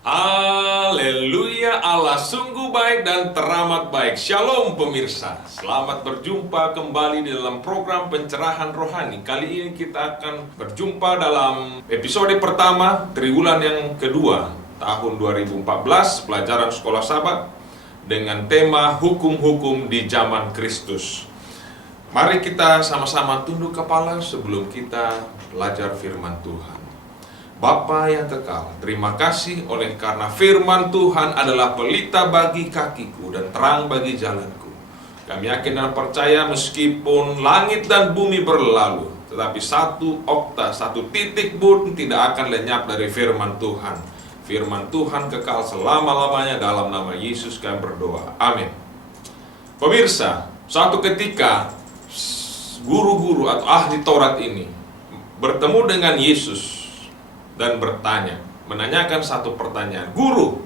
Haleluya, Allah sungguh baik dan teramat baik. Shalom pemirsa, selamat berjumpa kembali di dalam program pencerahan rohani. Kali ini kita akan berjumpa dalam episode pertama triwulan yang kedua tahun 2014, pelajaran sekolah Sabat dengan tema hukum-hukum di zaman Kristus. Mari kita sama-sama tunduk kepala sebelum kita belajar firman Tuhan. Bapa yang kekal, terima kasih oleh karena firman Tuhan adalah pelita bagi kakiku dan terang bagi jalanku. Kami yakin dan percaya meskipun langit dan bumi berlalu, tetapi satu okta, satu titik pun tidak akan lenyap dari firman Tuhan. Firman Tuhan kekal selama-lamanya. Dalam nama Yesus kami berdoa, amin. Pemirsa, suatu ketika guru-guru atau ahli Taurat ini bertemu dengan Yesus dan menanyakan satu pertanyaan. Guru,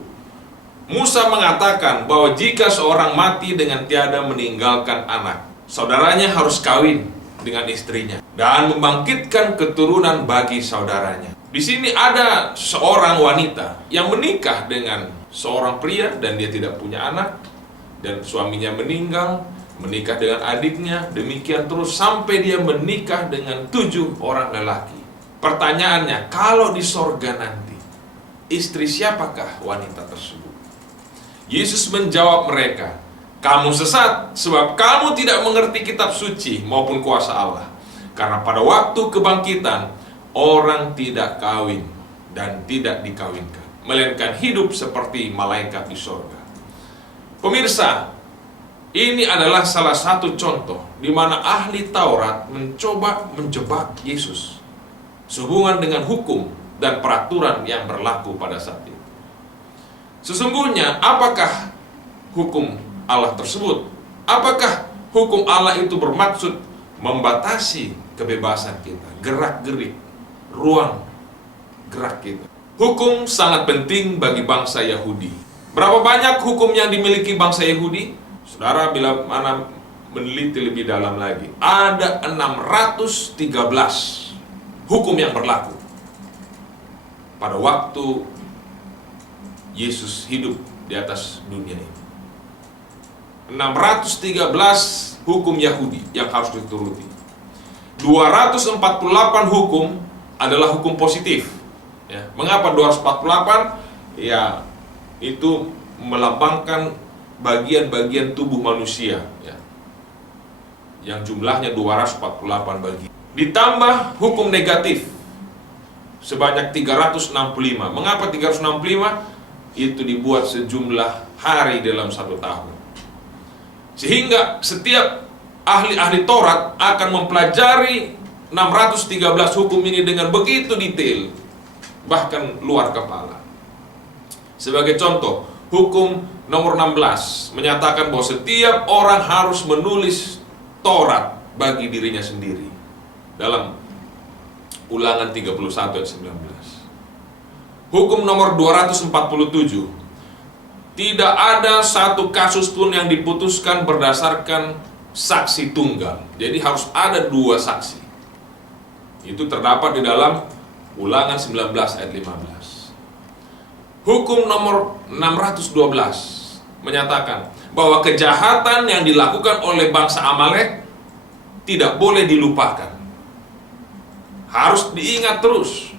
Musa mengatakan bahwa jika seorang mati dengan tiada meninggalkan anak, saudaranya harus kawin dengan istrinya dan membangkitkan keturunan bagi saudaranya. Di sini ada seorang wanita yang menikah dengan seorang pria dan dia tidak punya anak, dan suaminya meninggal, menikah dengan adiknya, demikian terus sampai dia menikah dengan 7 orang lelaki. Pertanyaannya, kalau di sorga nanti, istri siapakah wanita tersebut? Yesus menjawab mereka, kamu sesat sebab kamu tidak mengerti kitab suci maupun kuasa Allah. Karena pada waktu kebangkitan, orang tidak kawin dan tidak dikawinkan, melainkan hidup seperti malaikat di sorga. Pemirsa, ini adalah salah satu contoh di mana ahli Taurat mencoba menjebak Yesus sehubungan dengan hukum dan peraturan yang berlaku pada saat itu. Sesungguhnya, apakah hukum Allah tersebut? Apakah hukum Allah itu bermaksud membatasi kebebasan kita, gerak-gerik, ruang gerak kita? Hukum sangat penting bagi bangsa Yahudi. Berapa banyak hukum yang dimiliki bangsa Yahudi? Saudara, bila mana meneliti lebih dalam lagi, ada 613 hukum yang berlaku pada waktu Yesus hidup di atas dunia ini. 613 hukum Yahudi yang harus dituruti. 248 hukum adalah hukum positif. Ya. Mengapa 248? Ya, itu melambangkan bagian-bagian tubuh manusia, ya, yang jumlahnya 248 bagian. Ditambah hukum negatif sebanyak 365. Mengapa 365? Itu dibuat sejumlah hari dalam 1 tahun. Sehingga setiap ahli-ahli Taurat akan mempelajari 613 hukum ini dengan begitu detail, bahkan luar kepala. Sebagai contoh, hukum nomor 16 menyatakan bahwa setiap orang harus menulis Taurat bagi dirinya sendiri. Dalam Ulangan 31 ayat 19. Hukum nomor 247, tidak ada satu kasus pun yang diputuskan berdasarkan saksi tunggal. Jadi harus ada 2 saksi. Itu terdapat di dalam Ulangan 19 ayat 15. Hukum nomor 612 menyatakan bahwa kejahatan yang dilakukan oleh bangsa Amalek tidak boleh dilupakan, harus diingat terus.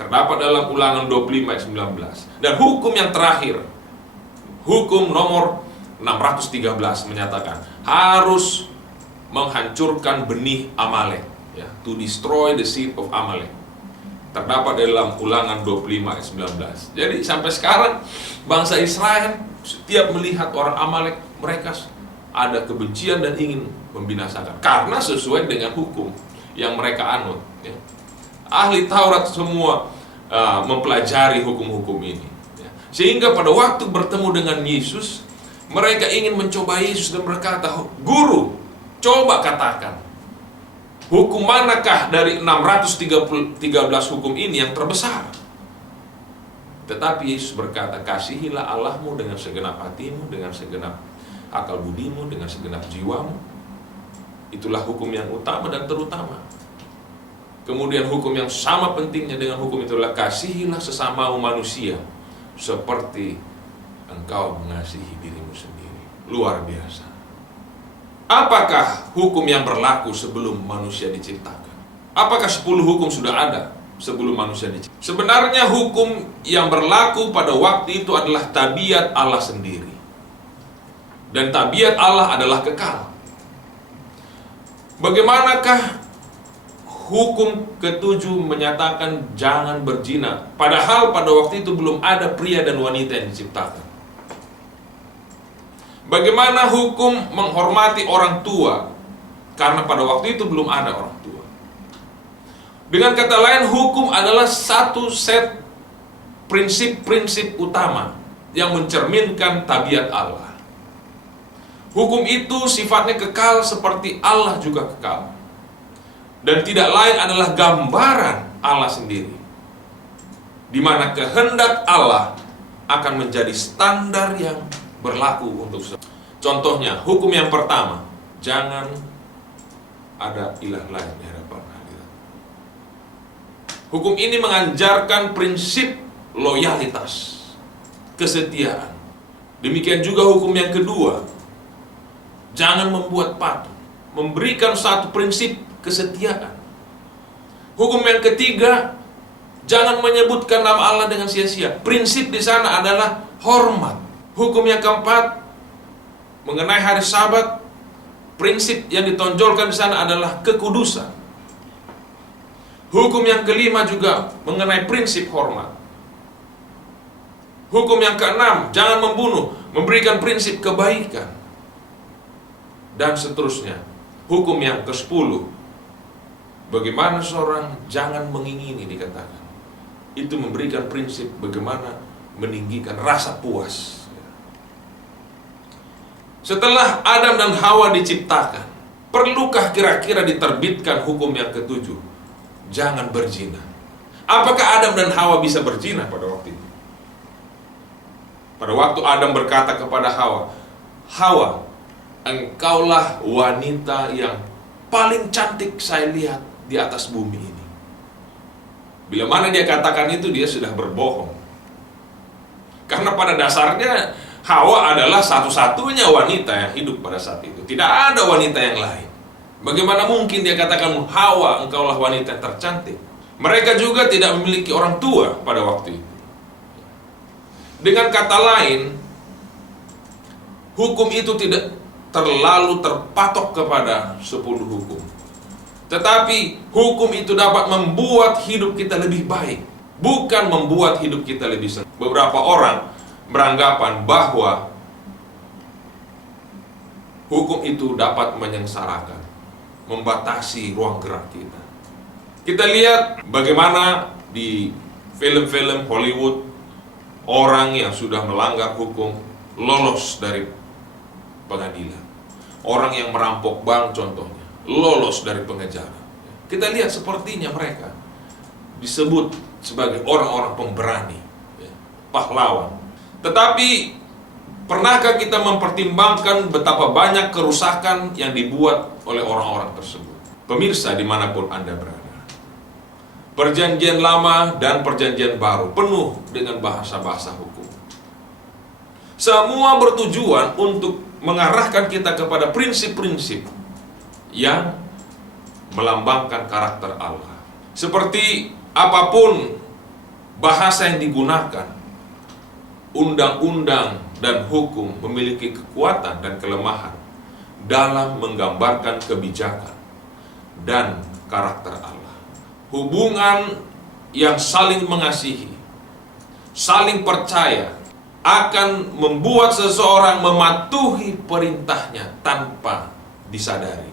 Terdapat dalam Ulangan 25 ayat 19. Dan hukum yang terakhir, hukum nomor 613 menyatakan harus menghancurkan benih Amalek, ya, to destroy the seed of Amalek. Terdapat dalam Ulangan 25 ayat 19. Jadi sampai sekarang bangsa Israel setiap melihat orang Amalek, mereka ada kebencian dan ingin membinasakan karena sesuai dengan hukum yang mereka anut, ya. Ahli Taurat semua mempelajari hukum-hukum ini, ya. Sehingga pada waktu bertemu dengan Yesus, mereka ingin mencoba Yesus dan berkata, Guru, coba katakan, hukum manakah dari 613 hukum ini yang terbesar? Tetapi Yesus berkata, kasihilah Allahmu dengan segenap hatimu, dengan segenap akal budimu, dengan segenap jiwamu. Itulah hukum yang utama dan terutama. Kemudian hukum yang sama pentingnya dengan hukum itu adalah kasihilah sesamamu manusia seperti engkau mengasihi dirimu sendiri. Luar biasa. Apakah hukum yang berlaku sebelum manusia diciptakan? Apakah 10 hukum sudah ada sebelum manusia diciptakan? Sebenarnya hukum yang berlaku pada waktu itu adalah tabiat Allah sendiri. Dan tabiat Allah adalah kekal. Bagaimanakah hukum ke-7 menyatakan jangan berzina, padahal pada waktu itu belum ada pria dan wanita yang diciptakan? Bagaimana hukum menghormati orang tua, karena pada waktu itu belum ada orang tua? Dengan kata lain, hukum adalah satu set prinsip-prinsip utama yang mencerminkan tabiat Allah. Hukum itu sifatnya kekal seperti Allah juga kekal. Dan tidak lain adalah gambaran Allah sendiri, di mana kehendak Allah akan menjadi standar yang berlaku untuk semua. Contohnya, hukum yang pertama, jangan ada ilah lain di hadapan hadirat. Hukum ini mengajarkan prinsip loyalitas, kesetiaan. Demikian juga hukum yang kedua, jangan membuat patung, memberikan satu prinsip kesetiaan. Hukum yang ketiga, jangan menyebutkan nama Allah dengan sia-sia. Prinsip di sana adalah hormat. Hukum yang keempat, mengenai hari Sabat, prinsip yang ditonjolkan di sana adalah kekudusan. Hukum yang kelima juga mengenai prinsip hormat. Hukum yang keenam, jangan membunuh, memberikan prinsip kebaikan. Dan seterusnya. Hukum yang ke-10, bagaimana seorang jangan mengingini dikatakan. Itu memberikan prinsip bagaimana meninggikan rasa puas. Setelah Adam dan Hawa diciptakan, perlukah kira-kira diterbitkan hukum yang ke-7? Jangan berzina. Apakah Adam dan Hawa bisa berzina pada waktu itu? Pada waktu Adam berkata kepada Hawa, Hawa, engkaulah wanita yang paling cantik saya lihat di atas bumi ini. Bila mana dia katakan itu, dia sudah berbohong. Karena pada dasarnya Hawa adalah satu-satunya wanita yang hidup pada saat itu. Tidak ada wanita yang lain. Bagaimana mungkin dia katakan, Hawa, engkaulah wanita yang tercantik? Mereka juga tidak memiliki orang tua pada waktu itu. Dengan kata lain, hukum itu tidak terlalu terpatok kepada 10 hukum. Tetapi hukum itu dapat membuat hidup kita lebih baik, bukan membuat hidup kita lebih senang. Beberapa orang beranggapan bahwa hukum itu dapat menyengsarakan, membatasi ruang gerak kita. Kita lihat bagaimana di film-film Hollywood, orang yang sudah melanggar hukum lolos dari pengadilan. Orang yang merampok bank contohnya, lolos dari pengejaran. Kita lihat sepertinya mereka disebut sebagai orang-orang pemberani, pahlawan. Tetapi pernahkah kita mempertimbangkan betapa banyak kerusakan yang dibuat oleh orang-orang tersebut? Pemirsa dimanapun Anda berada, Perjanjian Lama dan Perjanjian Baru penuh dengan bahasa-bahasa hukum. Semua bertujuan untuk mengarahkan kita kepada prinsip-prinsip yang melambangkan karakter Allah. Seperti apapun bahasa yang digunakan, undang-undang dan hukum memiliki kekuatan dan kelemahan dalam menggambarkan kebijakan dan karakter Allah. Hubungan yang saling mengasihi, saling percaya, akan membuat seseorang mematuhi perintahnya tanpa disadari.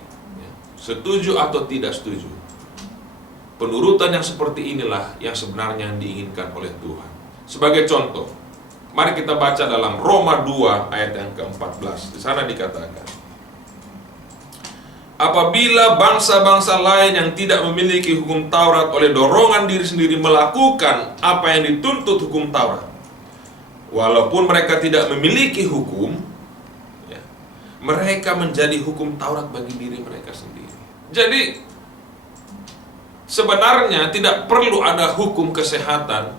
Setuju atau tidak setuju, penurutan yang seperti inilah yang sebenarnya diinginkan oleh Tuhan. Sebagai contoh, mari kita baca dalam Roma 2 ayat yang ke-14. Di sana dikatakan, apabila bangsa-bangsa lain yang tidak memiliki hukum Taurat oleh dorongan diri sendiri melakukan apa yang dituntut hukum Taurat, walaupun mereka tidak memiliki hukum, mereka menjadi hukum Taurat bagi diri mereka sendiri. Jadi sebenarnya tidak perlu ada hukum kesehatan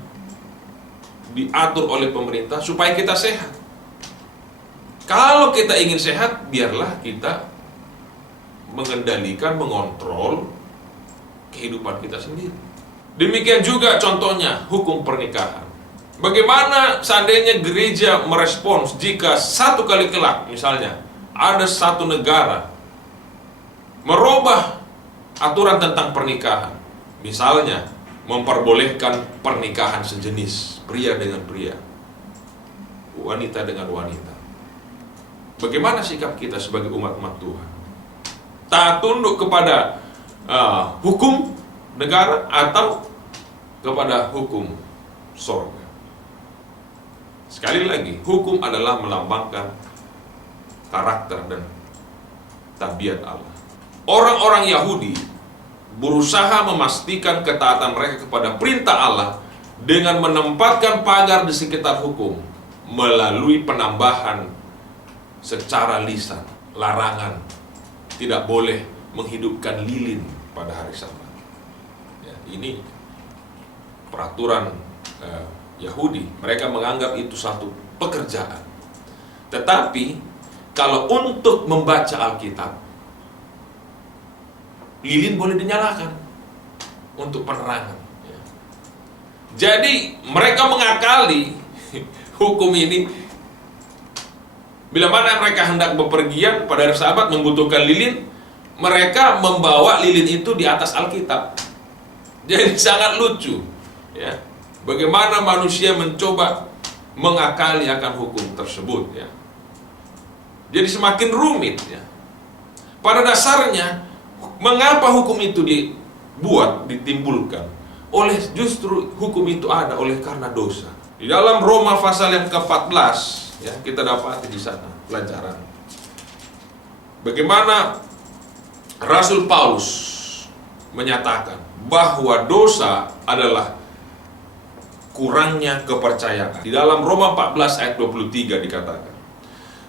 diatur oleh pemerintah supaya kita sehat. Kalau kita ingin sehat, biarlah kita mengendalikan, mengontrol kehidupan kita sendiri. Demikian juga contohnya hukum pernikahan. Bagaimana seandainya gereja merespons jika satu kali kelak misalnya ada satu negara merubah aturan tentang pernikahan, misalnya memperbolehkan pernikahan sejenis, pria dengan pria, wanita dengan wanita. Bagaimana sikap kita sebagai umat-umat Tuhan? Taat tunduk kepada hukum negara atau kepada hukum sorga? Sekali lagi, hukum adalah melambangkan karakter dan tabiat Allah. Orang-orang Yahudi berusaha memastikan ketaatan mereka kepada perintah Allah dengan menempatkan pagar di sekitar hukum melalui penambahan secara lisan, larangan tidak boleh menghidupkan lilin pada hari Sabat. Ya, ini peraturan Yahudi. Mereka menganggap itu satu pekerjaan. Tetapi kalau untuk membaca Alkitab, lilin boleh dinyalakan untuk penerangan. Ya. Jadi mereka mengakali hukum ini. Bila mana mereka hendak bepergian pada hari Sabat membutuhkan lilin, mereka membawa lilin itu di atas Alkitab. Jadi sangat lucu, ya. Bagaimana manusia mencoba mengakali akan hukum tersebut, ya. Jadi semakin rumit, ya. Pada dasarnya, mengapa hukum itu dibuat, ditimbulkan? Justru hukum itu ada oleh karena dosa. Di dalam Roma pasal yang ke-14, ya, kita dapati di sana pelajaran bagaimana Rasul Paulus menyatakan bahwa dosa adalah kurangnya kepercayaan. Di dalam Roma 14 ayat 23 dikatakan,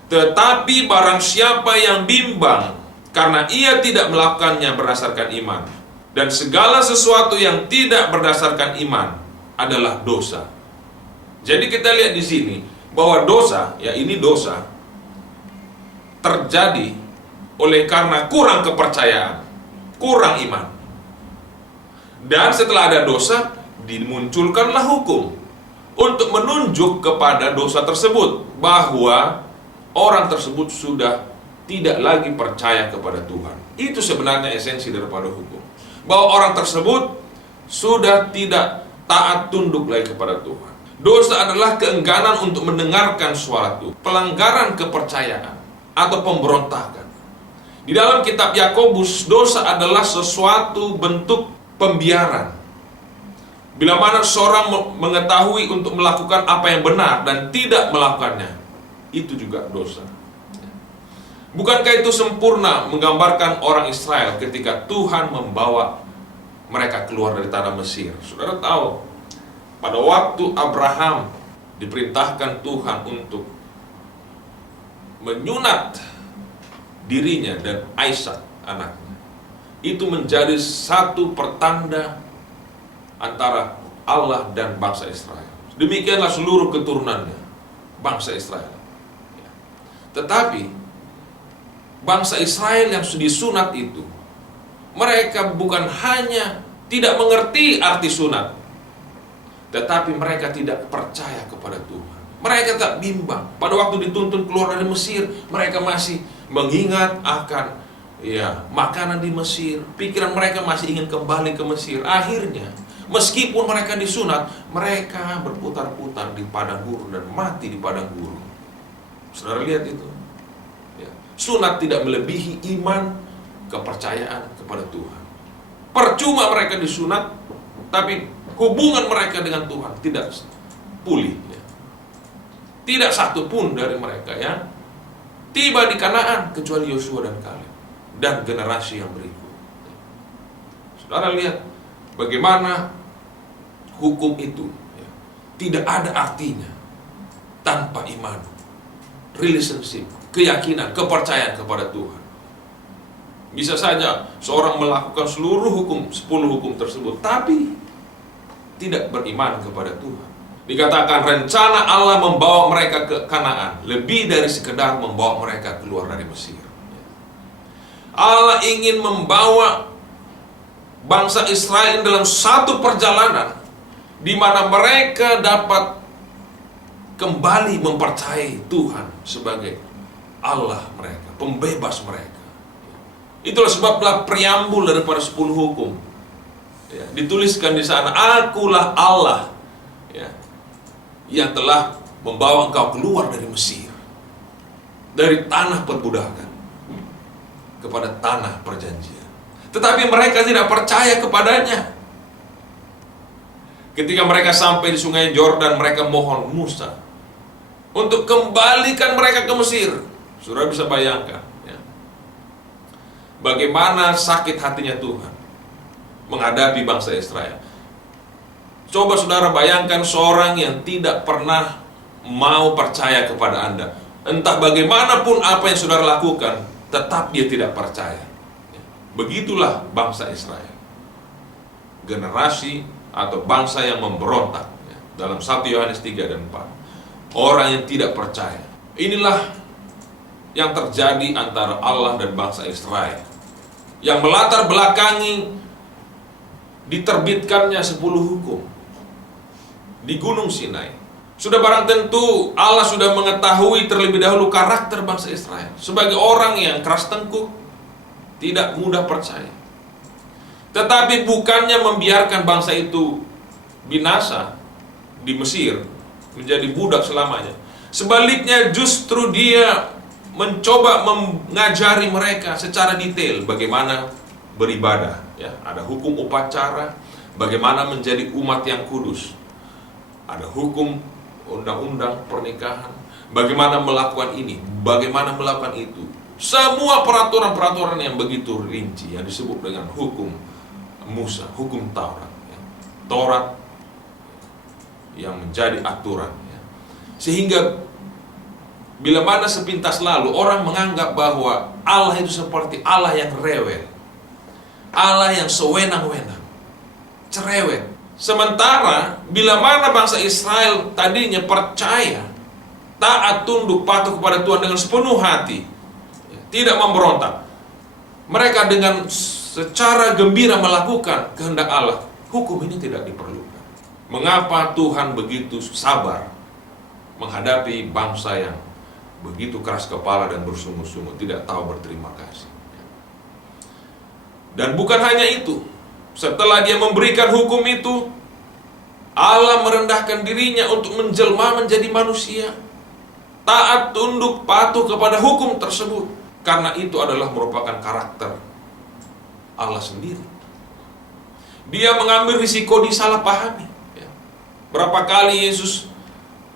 tetapi barang siapa yang bimbang karena ia tidak melakukannya berdasarkan iman, dan segala sesuatu yang tidak berdasarkan iman adalah dosa. Jadi kita lihat di sini bahwa dosa, ya ini dosa terjadi oleh karena kurang kepercayaan, kurang iman. Dan setelah ada dosa, dimunculkanlah hukum untuk menunjuk kepada dosa tersebut, bahwa orang tersebut sudah tidak lagi percaya kepada Tuhan. Itu sebenarnya esensi daripada hukum, bahwa orang tersebut sudah tidak taat tunduk lagi kepada Tuhan. Dosa adalah keengganan untuk mendengarkan suara Tuhan, pelanggaran kepercayaan atau pemberontakan. Di dalam kitab Yakobus, dosa adalah sesuatu bentuk pembiaran. Bila mana seorang mengetahui untuk melakukan apa yang benar dan tidak melakukannya, itu juga dosa. Bukankah itu sempurna menggambarkan orang Israel ketika Tuhan membawa mereka keluar dari tanah Mesir? Saudara tahu, pada waktu Abraham diperintahkan Tuhan untuk menyunat dirinya dan Ishak anaknya, itu menjadi satu pertanda antara Allah dan bangsa Israel. Demikianlah seluruh keturunannya, bangsa Israel. Tetapi bangsa Israel yang disunat itu, mereka bukan hanya tidak mengerti arti sunat, tetapi mereka tidak percaya kepada Tuhan. Mereka tak bimbang. Pada waktu dituntun keluar dari Mesir, mereka masih mengingat akan makanan di Mesir. Pikiran mereka masih ingin kembali ke Mesir. Akhirnya, meskipun mereka disunat, mereka berputar-putar di padang gurun dan mati di padang gurun. Saudara lihat itu. Sunat tidak melebihi iman, kepercayaan kepada Tuhan. Percuma mereka disunat, tapi hubungan mereka dengan Tuhan tidak pulih. Tidak satu pun dari mereka yang tiba di Kanaan kecuali Yosua dan Kaleb dan generasi yang berikut. Saudara lihat bagaimana hukum itu tidak ada artinya tanpa iman, relationship, keyakinan, kepercayaan kepada Tuhan. Bisa saja seorang melakukan seluruh hukum, 10 hukum tersebut, tapi tidak beriman kepada Tuhan. Dikatakan rencana Allah membawa mereka ke Kanaan lebih dari sekedar membawa mereka keluar dari Mesir. Allah ingin membawa bangsa Israel dalam satu perjalanan di mana mereka dapat kembali mempercayai Tuhan sebagai Allah mereka, pembebas mereka. Itulah sebablah preambul daripada 10 hukum. Ya, dituliskan di sana, Akulah Allah, ya, yang telah membawa engkau keluar dari Mesir, dari tanah perbudakan kepada tanah perjanjian. Tetapi mereka tidak percaya kepadanya. Ketika mereka sampai di sungai Yordan, mereka mohon Musa untuk kembalikan mereka ke Mesir. Saudara bisa bayangkan, ya, bagaimana sakit hatinya Tuhan menghadapi bangsa Israel. Coba saudara bayangkan seorang yang tidak pernah mau percaya kepada Anda. Entah bagaimanapun apa yang saudara lakukan, tetap dia tidak percaya. Begitulah bangsa Israel. Generasi atau bangsa yang memberontak. Dalam 1 Yohanes 3 dan 4. Orang yang tidak percaya. Inilah yang terjadi antara Allah dan bangsa Israel, yang melatar belakangi diterbitkannya 10 hukum di Gunung Sinai. Sudah barang tentu Allah sudah mengetahui terlebih dahulu karakter bangsa Israel sebagai orang yang keras tengkuk, tidak mudah percaya. Tetapi bukannya membiarkan bangsa itu binasa di Mesir, menjadi budak selamanya. Sebaliknya justru dia mencoba mengajari mereka secara detail bagaimana beribadah. Ya, ada hukum upacara, bagaimana menjadi umat yang kudus. Ada hukum undang-undang pernikahan, bagaimana melakukan ini, bagaimana melakukan itu. Semua peraturan-peraturan yang begitu rinci yang disebut dengan hukum Musa, hukum Taurat. Ya. Taurat yang menjadi aturan. Ya. Sehingga bila mana sepintas lalu orang menganggap bahwa Allah itu seperti Allah yang rewel, Allah yang sewenang-wenang, cerewet. Sementara bila mana bangsa Israel tadinya percaya, taat, tunduk, patuh kepada Tuhan dengan sepenuh hati, tidak memberontak, mereka dengan secara gembira melakukan kehendak Allah, hukum ini tidak diperlukan. Mengapa Tuhan begitu sabar menghadapi bangsa yang begitu keras kepala dan bersungguh-sungguh, tidak tahu berterima kasih? Dan bukan hanya itu, setelah dia memberikan hukum itu, Allah merendahkan dirinya untuk menjelma menjadi manusia, taat, tunduk, patuh kepada hukum tersebut, karena itu adalah merupakan karakter Allah sendiri. Dia mengambil risiko disalahpahami. Berapa kali Yesus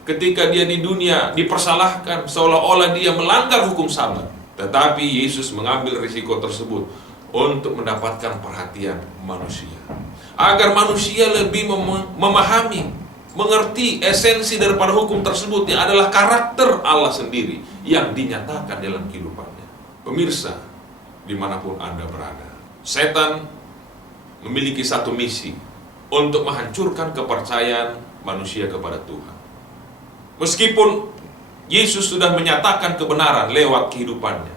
ketika dia di dunia dipersalahkan seolah-olah dia melanggar hukum Sabat, tetapi Yesus mengambil risiko tersebut untuk mendapatkan perhatian manusia, agar manusia lebih memahami, mengerti esensi daripada hukum tersebut yang adalah karakter Allah sendiri yang dinyatakan dalam kehidupannya. Pemirsa, dimanapun Anda berada, setan memiliki satu misi, untuk menghancurkan kepercayaan manusia kepada Tuhan. Meskipun Yesus sudah menyatakan kebenaran lewat kehidupannya,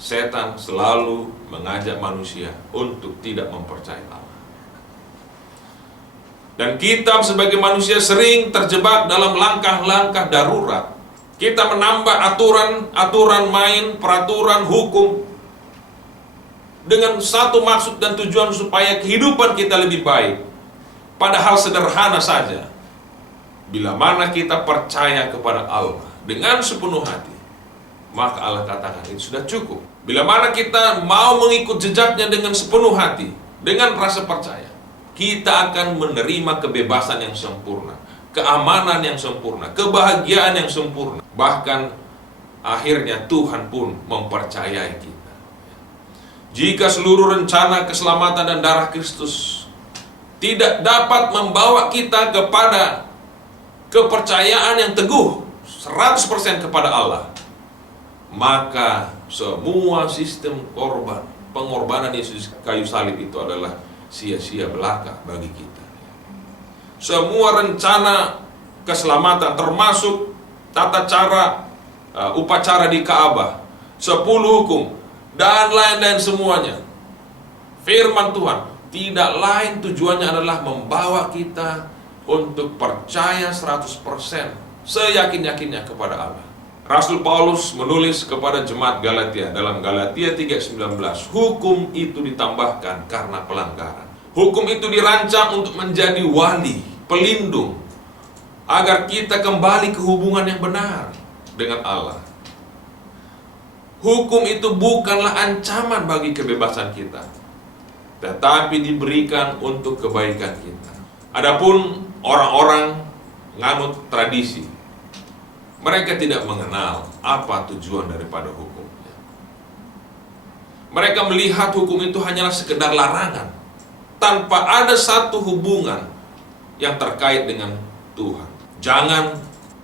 setan selalu mengajak manusia untuk tidak mempercayai Allah. Dan kita sebagai manusia sering terjebak dalam langkah-langkah darurat. Kita menambah aturan main, peraturan, hukum dengan satu maksud dan tujuan supaya kehidupan kita lebih baik. Padahal sederhana saja. Bila mana kita percaya kepada Allah dengan sepenuh hati, maka Allah katakan itu sudah cukup. Bila mana kita mau mengikut jejaknya dengan sepenuh hati, dengan rasa percaya, kita akan menerima kebebasan yang sempurna, keamanan yang sempurna, kebahagiaan yang sempurna. Bahkan akhirnya Tuhan pun mempercayai kita. Jika seluruh rencana keselamatan dan darah Kristus tidak dapat membawa kita kepada kepercayaan yang teguh 100% kepada Allah, maka semua sistem pengorbanan Yesus kayu salib itu adalah sia-sia belaka bagi kita. semua rencana keselamatan, termasuk tata cara upacara di Ka'bah, 10 hukum, dan lain-lain semuanya. Firman Tuhan tidak lain tujuannya adalah membawa kita untuk percaya 100%, seyakin-yakinnya kepada Allah. Rasul Paulus menulis kepada jemaat Galatia dalam Galatia 3:19, hukum itu ditambahkan karena pelanggaran. Hukum itu dirancang untuk menjadi wali, pelindung, agar kita kembali ke hubungan yang benar dengan Allah. Hukum itu bukanlah ancaman bagi kebebasan kita, tetapi diberikan untuk kebaikan kita. Adapun orang-orang nganut tradisi, mereka tidak mengenal apa tujuan daripada hukum. Mereka melihat hukum itu hanyalah sekedar larangan, tanpa ada satu hubungan yang terkait dengan Tuhan. Jangan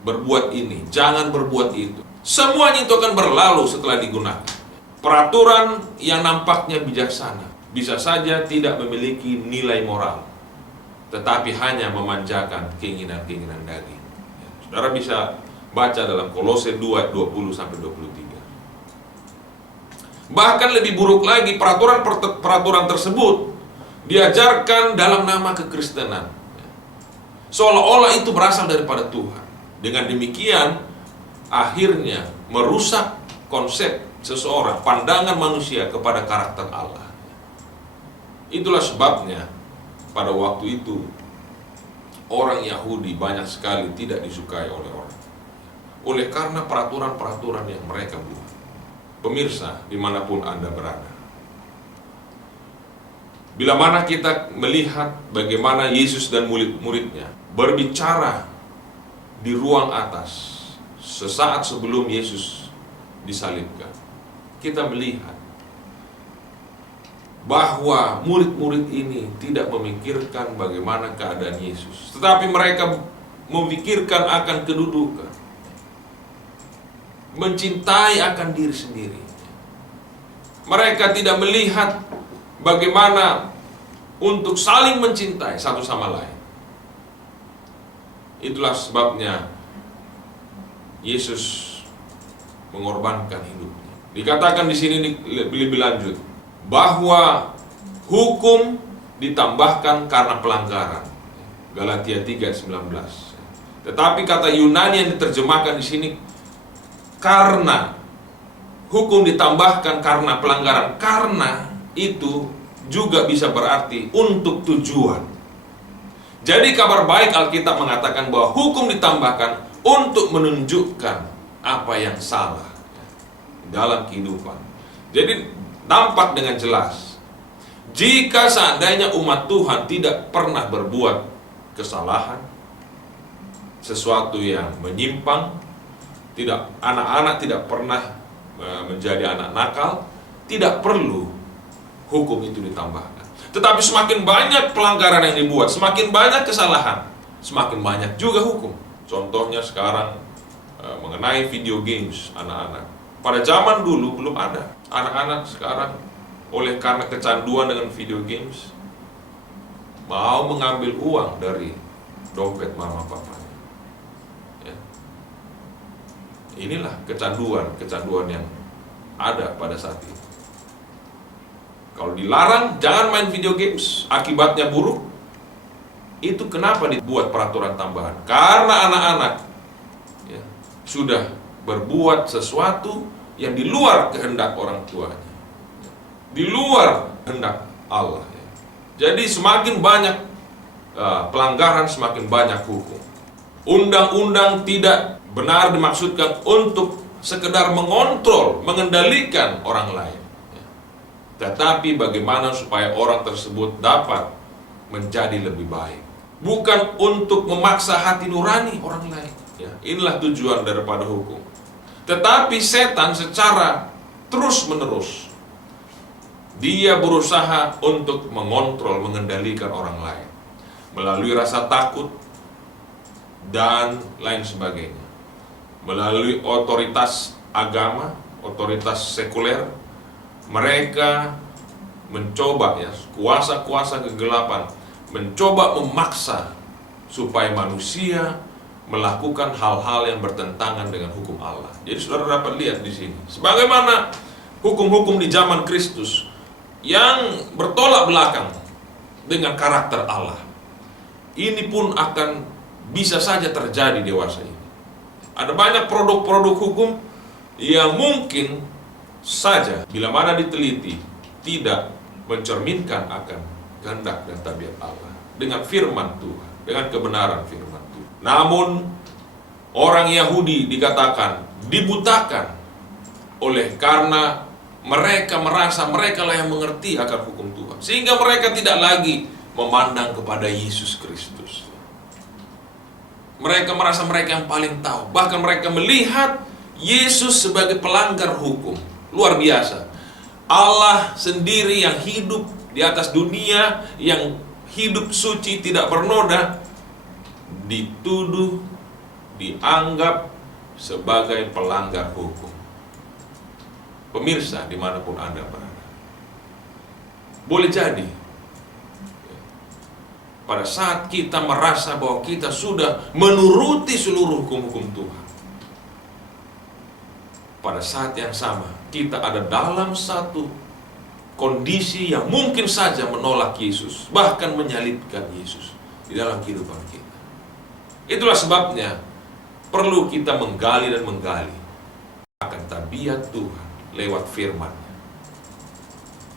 berbuat ini, jangan berbuat itu. Semuanya itu akan berlalu setelah digunakan. Peraturan yang nampaknya bijaksana bisa saja tidak memiliki nilai moral, tetapi hanya memanjakan keinginan-keinginan daging. Saudara bisa baca dalam Kolose 2:20-23. Bahkan lebih buruk lagi, peraturan tersebut diajarkan dalam nama kekristenan, seolah-olah itu berasal daripada Tuhan. Dengan demikian akhirnya merusak konsep seseorang, pandangan manusia kepada karakter Allah. Itulah sebabnya pada waktu itu orang Yahudi banyak sekali tidak disukai oleh orang, oleh karena peraturan-peraturan yang mereka buat. Pemirsa, dimanapun Anda berada, bila mana kita melihat bagaimana Yesus dan murid-muridnya berbicara di ruang atas sesaat sebelum Yesus disalibkan, kita melihat bahwa murid-murid ini tidak memikirkan bagaimana keadaan Yesus, tetapi mereka memikirkan akan kedudukan, mencintai akan diri sendiri. Mereka tidak melihat bagaimana untuk saling mencintai satu sama lain. Itulah sebabnya Yesus mengorbankan hidupnya. Dikatakan di sini lebih lanjut bahwa hukum ditambahkan karena pelanggaran. Galatia 3:19. Tetapi kata Yunani yang diterjemahkan di sini karena hukum ditambahkan karena pelanggaran, karena itu juga bisa berarti untuk tujuan. Jadi kabar baik Alkitab mengatakan bahwa hukum ditambahkan untuk menunjukkan apa yang salah dalam kehidupan. Jadi nampak dengan jelas, jika seandainya umat Tuhan tidak pernah berbuat kesalahan, sesuatu yang menyimpang, anak-anak tidak pernah menjadi anak nakal, tidak perlu hukum itu ditambahkan. Tetapi semakin banyak pelanggaran yang dibuat, semakin banyak kesalahan, semakin banyak juga hukum. Contohnya sekarang mengenai video games anak-anak. Pada zaman dulu belum ada. Anak-anak sekarang oleh karena kecanduan dengan video games mau mengambil uang dari dompet mama papanya. Ya. Inilah kecanduan yang ada pada saat itu. Kalau dilarang jangan main video games, akibatnya buruk. Itu kenapa dibuat peraturan tambahan? Karena anak-anak sudah berbuat sesuatu yang di luar kehendak orang tuanya, di luar kehendak Allah. Jadi semakin banyak pelanggaran, semakin banyak hukum. Undang-undang tidak benar dimaksudkan untuk sekedar mengontrol, mengendalikan orang lain, tetapi bagaimana supaya orang tersebut dapat menjadi lebih baik. Bukan untuk memaksa hati nurani orang lain. Inilah tujuan daripada hukum. Tetapi setan secara terus-menerus dia berusaha untuk mengontrol, mengendalikan orang lain melalui rasa takut dan lain sebagainya. Melalui otoritas agama, otoritas sekuler, mereka mencoba kuasa-kuasa kegelapan mencoba memaksa supaya manusia melakukan hal-hal yang bertentangan dengan hukum Allah. Jadi saudara dapat lihat di sini, sebagaimana hukum-hukum di zaman Kristus yang bertolak belakang dengan karakter Allah, ini pun akan bisa saja terjadi dewasa ini. Ada banyak produk-produk hukum yang mungkin saja bila mana diteliti tidak mencerminkan akan kehendak dan tabiat Allah dengan firman Tuhan, dengan kebenaran firman Tuhan. Namun orang Yahudi dikatakan dibutakan oleh karena mereka merasa mereka lah yang mengerti akan hukum Tuhan, sehingga mereka tidak lagi memandang kepada Yesus Kristus. Mereka merasa mereka yang paling tahu. Bahkan mereka melihat Yesus sebagai pelanggar hukum. Luar biasa. Allah sendiri yang hidup di atas dunia, yang hidup suci tidak bernoda, dituduh, dianggap sebagai pelanggar hukum. Pemirsa dimanapun Anda berada, boleh jadi pada saat kita merasa bahwa kita sudah menuruti seluruh hukum-hukum Tuhan, pada saat yang sama kita ada dalam satu kondisi yang mungkin saja menolak Yesus, bahkan menyalibkan Yesus di dalam kehidupan kita. Itulah sebabnya perlu kita menggali dan menggali akan tabiat Tuhan lewat firman-Nya,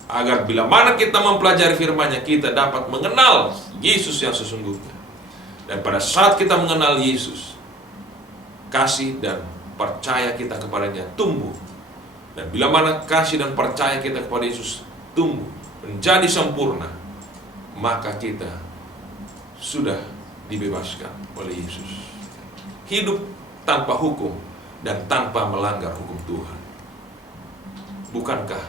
agar bila mana kita mempelajari firman-Nya, kita dapat mengenal Yesus yang sesungguhnya. Dan pada saat kita mengenal Yesus, kasih dan percaya kita kepadanya tumbuh. Dan bila mana kasih dan percaya kita kepada Yesus tumbuh menjadi sempurna, maka kita sudah dibebaskan oleh Yesus. Hidup tanpa hukum dan tanpa melanggar hukum Tuhan. Bukankah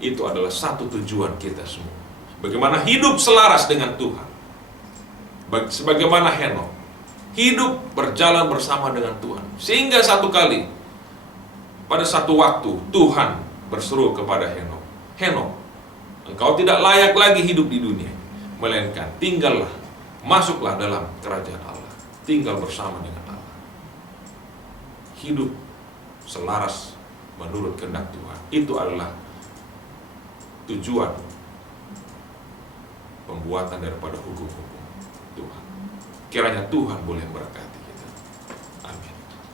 itu adalah satu tujuan kita semua? Bagaimana hidup selaras dengan Tuhan, sebagaimana Henokh hidup berjalan bersama dengan Tuhan, sehingga satu kali pada satu waktu Tuhan berseru kepada Henokh, "Henokh, engkau tidak layak lagi hidup di dunia, melainkan tinggallah, masuklah dalam kerajaan Allah, tinggal bersama dengan Allah." Hidup selaras menurut kehendak Tuhan, itu adalah tujuan pembuatan daripada hukum-hukum Tuhan. Kiranya Tuhan boleh memberkati.